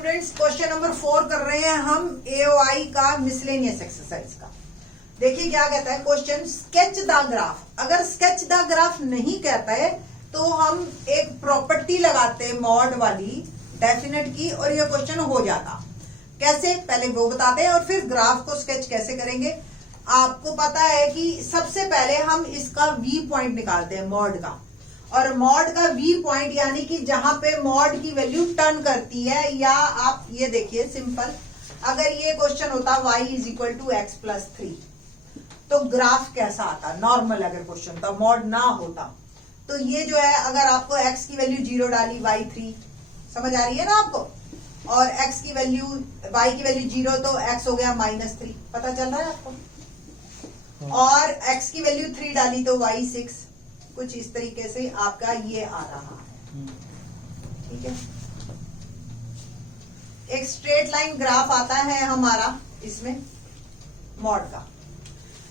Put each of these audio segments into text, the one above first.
Students question number 4 कर रहे हैं हम एओआई का मिसलेनियस एक्सरसाइज का। देखिए क्या कहता है क्वेश्चन, स्केच द ग्राफ। अगर स्केच द ग्राफ नहीं कहता है तो हम एक प्रॉपर्टी लगाते हैं मॉड वाली डेफिनेट की और ये क्वेश्चन हो जाता। कैसे, पहले वो बताते हैं और फिर ग्राफ को स्केच कैसे करेंगे। आपको पता है कि सबसे पहले हम इसका वी पॉइंट निकालते हैं मॉड का, और मॉड का वी पॉइंट यानी कि जहां पे मॉड की वैल्यू टर्न करती है। या आप ये देखिए सिंपल, अगर ये क्वेश्चन होता y is equal to x plus 3 तो ग्राफ कैसा आता नॉर्मल। अगर क्वेश्चन था मॉड ना होता तो ये जो है, अगर आपको x की वैल्यू 0 डाली y 3, समझ आ रही है ना आपको, और x की वैल्यू y की वैल्यू 0 तो x हो गया -3, पता चल रहा है आपको। और x की वैल्यू 3 डाली तो y 6, कुछ इस तरीके से आपका ये आ रहा है। ठीक है, एक स्ट्रेट लाइन ग्राफ आता है हमारा इसमें मॉड का।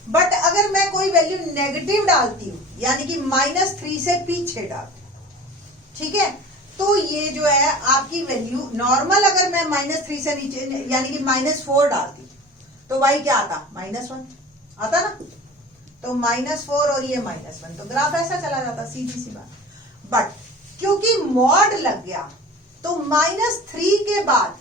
बट अगर मैं कोई वैल्यू नेगेटिव डालती हूं यानी कि -3 से पीछे डालती हूं, ठीक है, तो ये जो है आपकी वैल्यू नॉर्मल, अगर मैं -3 से नीचे यानी कि -4 डालती तो y क्या आता, -1 आता ना, तो -4 और ये -1, तो ग्राफ ऐसा चला जाता, सीधी सी बात। बट क्योंकि मॉड लग गया तो -3 के बाद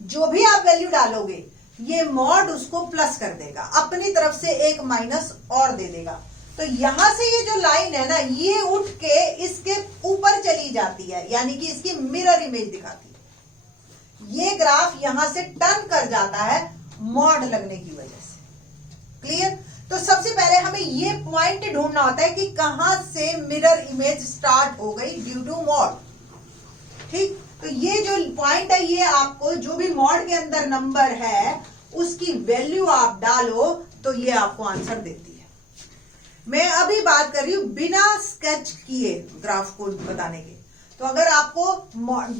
जो भी आप वैल्यू डालोगे ये मॉड उसको प्लस कर देगा, अपनी तरफ से एक माइनस और दे देगा। तो यहां से ये जो लाइन है ना, ये उठ के इसके ऊपर चली जाती है, यानी कि इसकी मिरर इमेज दिखाती है। ये ग्राफ यहां से टर्न कर जाता है मॉड लगने की वजह से। क्लियर? तो सबसे पहले हमें ये पॉइंट ढूंढना होता है कि कहां से मिरर इमेज स्टार्ट हो गई ड्यू टू मॉड। ठीक, तो ये जो पॉइंट है ये आपको जो भी मॉड के अंदर नंबर है उसकी वैल्यू आप डालो तो ये आपको आंसर देती है। मैं अभी बात कर रही हूं बिना स्केच किए ग्राफ को बताने के। तो अगर आपको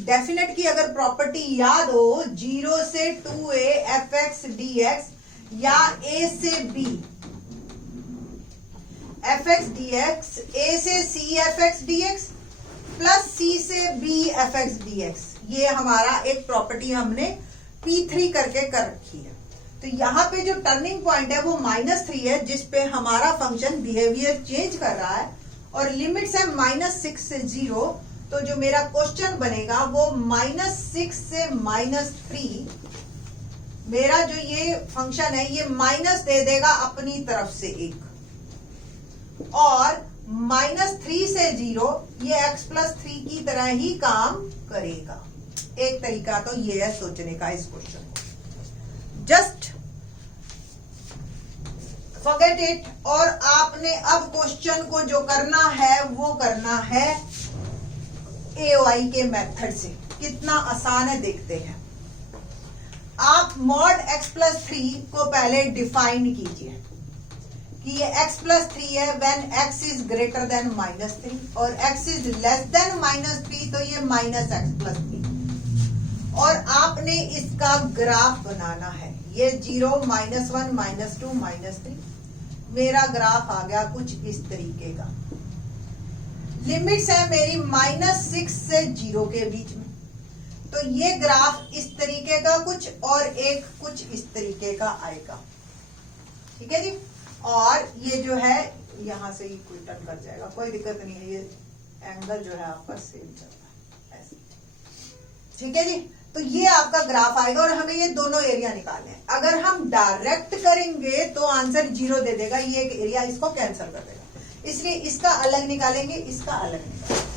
डेफिनेट की अगर प्रॉपर्टी याद हो, 0 से 2a fx dx या a से b fx dx, a से c fx dx plus c से b fx dx, ये हमारा एक प्रॉपर्टी हमने P3 करके कर रखी है। तो यहाँ पे जो टर्निंग पॉइंट है वो -3 है, जिसपे हमारा फंक्शन बिहेवियर चेंज कर रहा है, और लिमिट्स है -6 से 0। तो जो मेरा क्वेश्चन बनेगा वो -6 से -3, मेरा जो ये फंक्शन है ये माइनस दे देगा अपनी तरफ से एक, और -3 से 0 ये x प्लस 3 की तरह ही काम करेगा। एक तरीका तो ये है सोचने का इस क्वेश्चन को, जस्ट फॉरगेट इट। और आपने अब क्वेश्चन को जो करना है वो करना है एओआई के मेथड से। कितना आसान है देखते हैं। आप मॉड x प्लस 3 को पहले डिफाइन कीजिए कि ये x प्लस 3 है when x is greater than -3 और x इज लेस देन -3, तो ये -x प्लस 3। और आपने इसका ग्राफ बनाना है, ये 0 -1 -2 -3, मेरा ग्राफ आ गया कुछ इस तरीके का। लिमिट्स है मेरी -6 से 0 के बीच में, तो ये ग्राफ इस तरीके का कुछ और एक कुछ इस तरीके का आएगा। ठीक है जी, और ये जो है यहां से ही कोई टर्न कर जाएगा, कोई दिक्कत नहीं है, ये एंगल जो है आपका सेम चल रहा है ऐसे। ठीक है जी, तो ये आपका ग्राफ आएगा और हमें ये दोनों एरिया निकालने हैं। अगर हम डायरेक्ट करेंगे तो आंसर 0 दे देगा, ये एक एरिया इसको कैंसिल कर देगा, इसलिए इसका अलग निकालेंगे, इसका अलग निकालेंगे।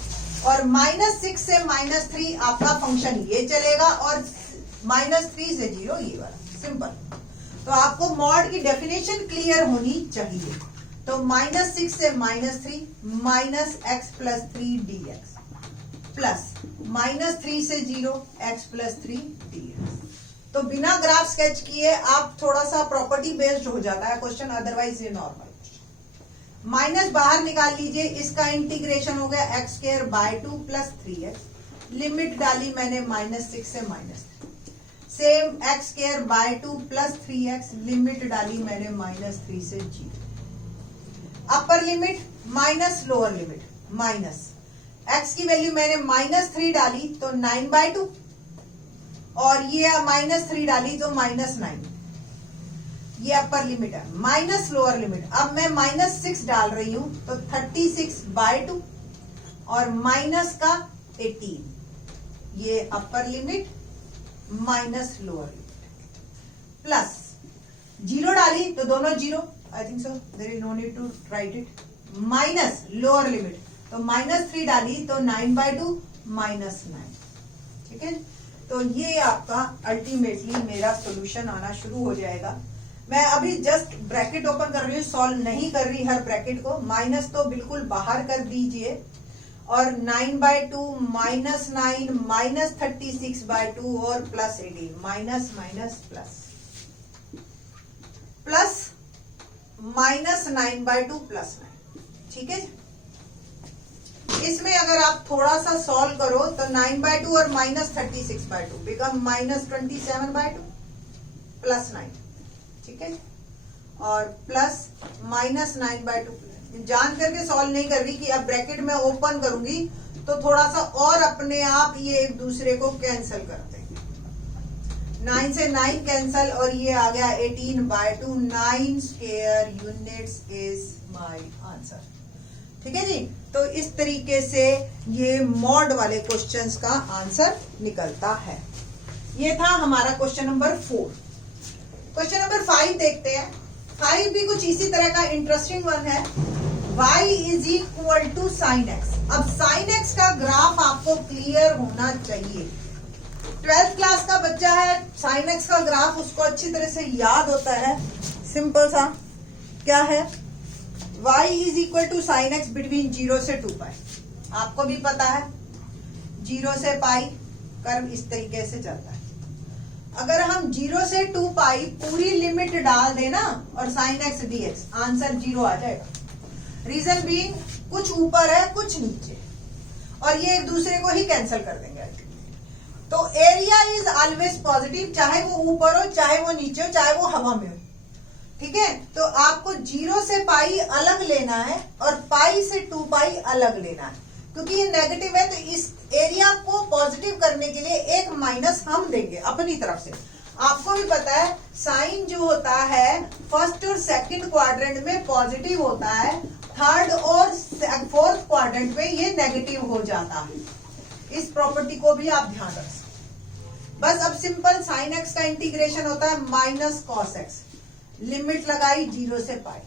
और -6 से -3 आपका फंक्शन ये चलेगा, और -3 से 0 ये वाला, सिंपल। तो आपको मॉड की डेफिनेशन क्लियर होनी चाहिए। तो -6 से -3 -x प्लस 3 dx प्लस -3 से 0 x प्लस 3 dx। तो बिना ग्राफ स्केच किए आप थोड़ा सा प्रॉपर्टी बेस्ड हो जाता है क्वेश्चन, अदरवाइज ये नॉर्मल क्वेश्चन। माइनस बाहर निकाल लीजिए, इसका इंटीग्रेशन हो गया x²/2 प्लस 3x, लिमिट डाली मैंने -6 से -3, same x²/2 plus 3x, limit डाली मैंने -3 से 0, अपर limit minus lower limit minus, x की वैल्यू मैंने -3 डाली तो 9/2 और ये -3 डाली तो -9, ये अपर लिमिट है, माइनस लोअर लिमिट। अब मैं -6 डाल रही हूं तो 36/2 और माइनस का 18, ये upper limit minus lower limit, plus 0 डाली तो दोनों 0, I think so there is no need to write it, minus lower limit तो -3 डाली तो 9/2 -9, ठीक है। तो ये आपका अल्टीमेटली मेरा सोल्यूशन आना शुरू हो जाएगा। मैं अभी जस्ट ब्रैकेट ओपन कर रही हूँ, सॉल्व नहीं कर रही हर ब्रैकेट को, माइनस तो बिल्कुल बाहर कर दीजिए, और 9/2 -9 -36/2 और plus 18, minus minus plus plus -9/2 plus 9, ठीक है। इसमें अगर आप थोड़ा सा सॉल्व करो तो 9/2 और -36/2 बिकम -27/2 प्लस 9, ठीक है, और प्लस -9/2। जान करके सॉल्व नहीं कर रही कि अब ब्रैकेट में ओपन करूंगी तो थोड़ा सा और अपने आप ये एक दूसरे को कैंसिल करते हैं, 9 से 9 कैंसिल और ये आ गया 18/2, 9 square units is my answer, ठीक है जी। तो इस तरीके से ये मॉड वाले क्वेश्चंस का आंसर निकलता है। ये था हमारा क्वेश्चन नंबर 4। क्वेश्चन नंबर 5 देखते हैं। 5 भी कुछ इसी तरह का इंटरेस्टिंग वन है। y is equal to sine x. अब साइन एक्स का ग्राफ आपको क्लियर होना चाहिए। 12th क्लास का बच्चा है, साइन एक्स का ग्राफ उसको अच्छी तरह से याद होता है। सिंपल सा क्या है, y is equal to sine x between 0 से 2 पाई। आपको भी पता है 0 से पाई कर्व इस तरीके से चलता है। अगर हम 0 से 2 पाई पूरी लिमिट डाल देना और साइन एक्स dx, आंसर 0 आ जाएगा। रीजन बीइंग कुछ ऊपर है कुछ नीचे, और ये एक दूसरे को ही कैंसिल कर देंगे। तो एरिया इज ऑलवेज पॉजिटिव, चाहे वो ऊपर हो, चाहे वो नीचे हो, चाहे वो हवा में हो, ठीक है। तो आपको 0 से पाई अलग लेना है और पाई से 2 पाई अलग लेना है, क्योंकि ये नेगेटिव है। तो इस एरिया को पॉजिटिव करने के लिए एक माइनस हम देंगे अपनी तरफ से। आपको भी पता है साइन जो होता है फर्स्ट और सेकंड क्वाड्रेंट में पॉजिटिव होता है, थर्ड और फोर्थ क्वाड्रेंट में ये नेगेटिव हो जाता है। इस प्रॉपर्टी को भी आप ध्यान रख सकते। बस अब सिंपल साइन एक्स का इंटीग्रेशन होता है माइनस कॉस एक्स, लिमिट लगाई 0 से पाई,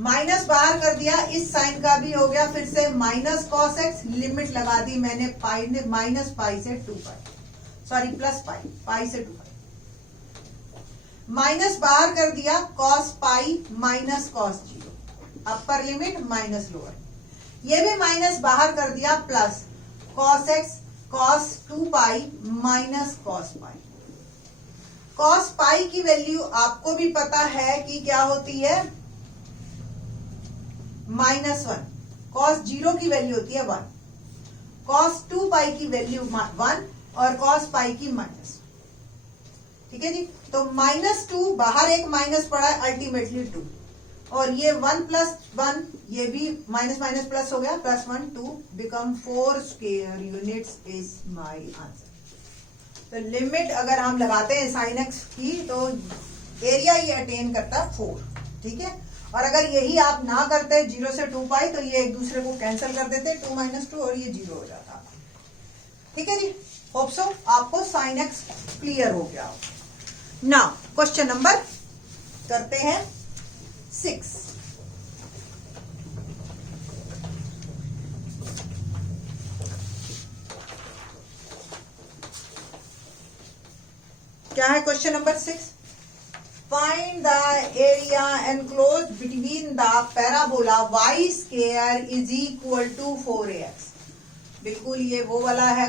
माइनस बाहर कर दिया, इस साइन का भी हो गया फिर से माइनस कॉस एक्स, लिमिट लगा दी मैंने पाई ने, माइनस पाई से 2 पाई, सॉरी प्लस पाई, पाई से 2 पाई, माइनस बाहर कर दिया, कॉस पाई माइनस कॉस 0, अपर लिमिट माइनस लोअर, ये भी माइनस बाहर कर दिया, plus cos x cos 2 pi minus cos pi. Cos pi की वैल्यू आपको भी पता है कि क्या होती है, -1। कॉस 0 की वैल्यू होती है 1, कॉस 2 पाई की वैल्यू 1 और कॉस पाई की -1, ठीक है जी। तो -2 बाहर एक माइनस पड़ा है, अल्टीमेटली 2, और ये 1 + 1 ये भी माइनस माइनस प्लस हो गया, +1 2 become 4 square units is my answer. तो लिमिट अगर हम लगाते हैं साइन एक्स की तो एरिया ये अटेन करता है 4, ठीक है। और अगर यही आप ना करते 0 से 2 पाई तो ये एक दूसरे को कैंसिल कर देते, 2 - 2 और ये 0 हो जाता, ठीक है जी। होप सो आपको साइन एक्स क्लियर हो गया। नाउ क्वेश्चन नंबर करते हैं 6। क्या है question number 6? Find the area enclosed between the parabola y square is equal to 4ax। बिल्कुल ये वो वाला है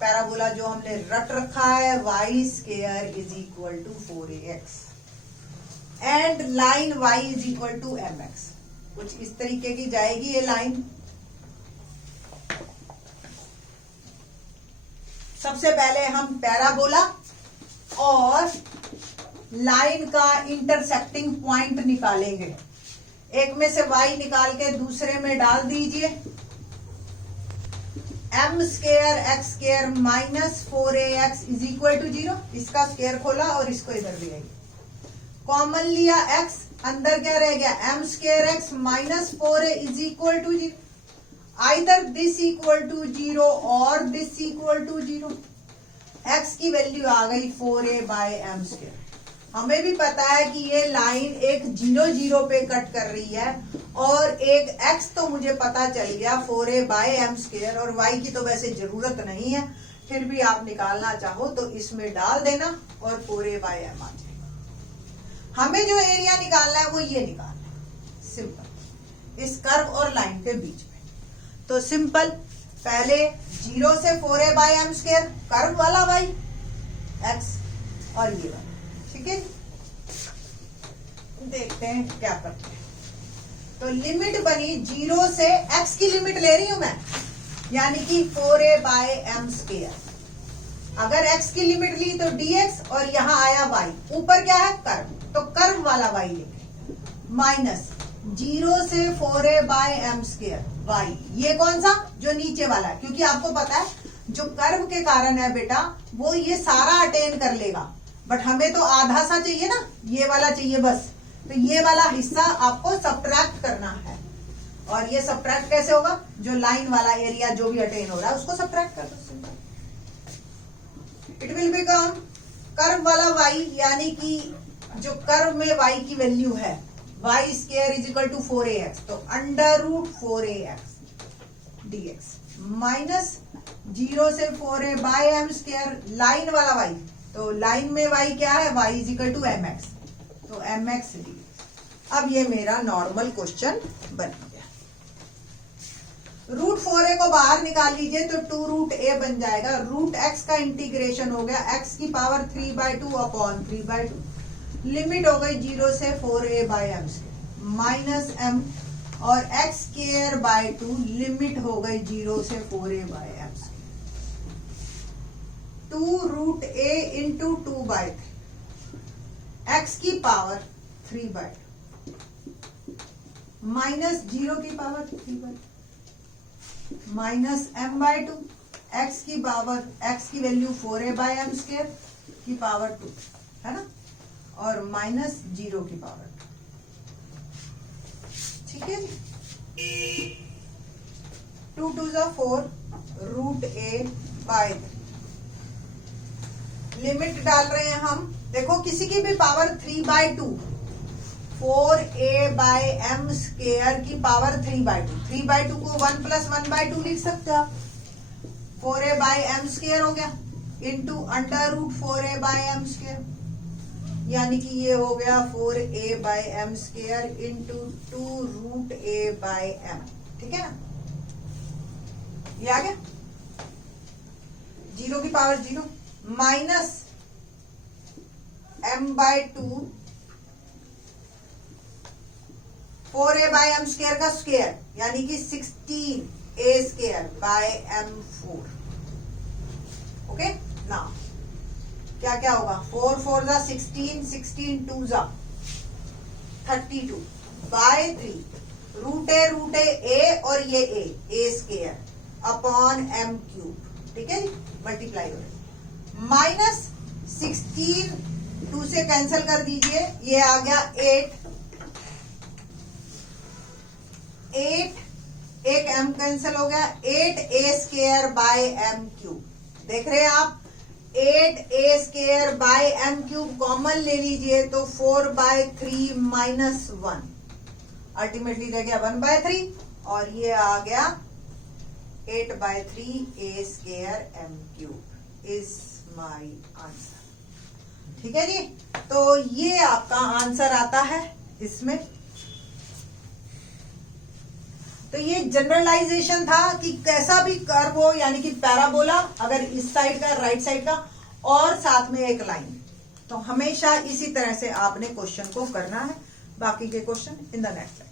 पैराबोला जो हमने रट रखा है, y square is equal to 4ax and line y is equal to mx। कुछ इस तरीके की जाएगी ये लाइन। सबसे पहले हम पैराबोला और लाइन का इंटरसेक्टिंग पॉइंट निकालेंगे। एक में से y निकाल के दूसरे में डाल दीजिए m square x square minus 4ax is equal to 0। इसका स्केयर खोला और इसको इधर भी आई, कॉमन लिया x, अंदर क्या रह गया m square x minus 4a is equal to 0। Either this equal to 0 और दिस इक्वल टू 0। x की वैल्यू आ गई 4a बाय एम स्केयर। हमें भी पता है कि ये लाइन एक 0 0 पे कट कर रही है और एक x तो मुझे पता चल गया 4a बाय एम स्केयर, और y की तो वैसे जरूरत नहीं है, फिर भी आप निकालना चाहो तो इसमें डाल देना और 4a बाय एम आ जाएगा। हमें जो एरिया निकालना है वो ये निकालना है, सिंपल, इस कर्व और लाइन के बीच में। तो सिंपल, पहले 0 से 4a by m square, curve वाला y x और ये वाला, ठीक है। देखते हैं क्या करते हैं। तो लिमिट बनी 0 से x की लिमिट ले रही हूं मैं, यानी कि 4a बाय एम स्केयर। अगर x की लिमिट ली तो dx और यहां आया y, ऊपर क्या है कर्व, तो कर्व वाला y लेंगे, माइनस 0 से 4a by m square y, ये कौन सा, जो नीचे वाला है, क्योंकि आपको पता है जो कर्व के कारण है बेटा वो ये सारा अटेन कर लेगा, बट हमें तो आधा सा चाहिए ना, ये वाला चाहिए बस। तो ये वाला हिस्सा आपको सब्ट्रैक्ट करना है, और ये सब्ट्रैक्ट कैसे होगा, जो लाइन वाला एरिया जो भी अटेन हो रहा है उसको सब्ट्रैक्ट कर दो। इट विल बिकम कर्व वाला y, यानी कि जो कर्व में y की वैल्यू है y square is equal to 4ax, तो under root 4ax dx minus 0 से 4a by m square, line वाला y, तो लाइन में y क्या है, y is equal to mx, तो mx dx। अब ये मेरा नॉर्मल क्वेश्चन बन गया। रूट 4a को बाहर निकाल लीजिए तो 2 रूट a बन जाएगा, रूट x का इंटीग्रेशन हो गया x की पावर 3/2 अपॉन 3/2, लिमिट हो गई 0 से 4a by m square minus m, और x स्क्वायर बाय 2 लिमिट हो गई 0 से 4a by m square, 2 root a into 2/3, x की पावर 3/2 माइनस 0 की पावर 3/2 माइनस m/2, x की पावर, x की value 4a by m square की power 2 है ना, और माइनस 0 की पावर, ठीक है जी। 2 2 जा 4 रूट a बाय 3, लिमिट डाल रहे हैं हम, देखो किसी की भी power 3/2, 4a by m square की पावर 3/2, 3/2 को 1 + 1/2 लिख सकते हो आप, 4a बाय एम स्क्वायर हो गया into under root 4a by m square, यानी कि ये हो गया 4a by m square into 2 root a by m, ठीक है ना, ये आ गया 0 की power 0 minus m/2 4a by m square का स्क्वायर, यानी कि 16a square by m4। Okay ना, क्या क्या होगा, 4 4 जा 16, 16 2 जा 32 बाय 3 रूट a और ये a square upon m cube, ठीक है, मल्टीप्लाई हो रहा, माइनस 16 2 से कैंसिल कर दीजिए, ये आ गया 8 एक m कैंसिल हो गया, 8a square by m cube, देख रहे हैं आप, 8a square by m cube common ले लीजिए तो 4/3 माइनस 1, अल्टीमेटली रह गया 1/3, और ये आ गया 8/3 a square m cube is my answer, ठीक है जी। तो ये आपका आंसर आता है इसमें। तो ये जनरलाइजेशन था कि कैसा भी कर्व हो, यानी कि पैराबोला अगर इस साइड का, राइट साइड का, और साथ में एक लाइन, तो हमेशा इसी तरह से आपने क्वेश्चन को करना है। बाकी के क्वेश्चन इन द नेक्स्ट।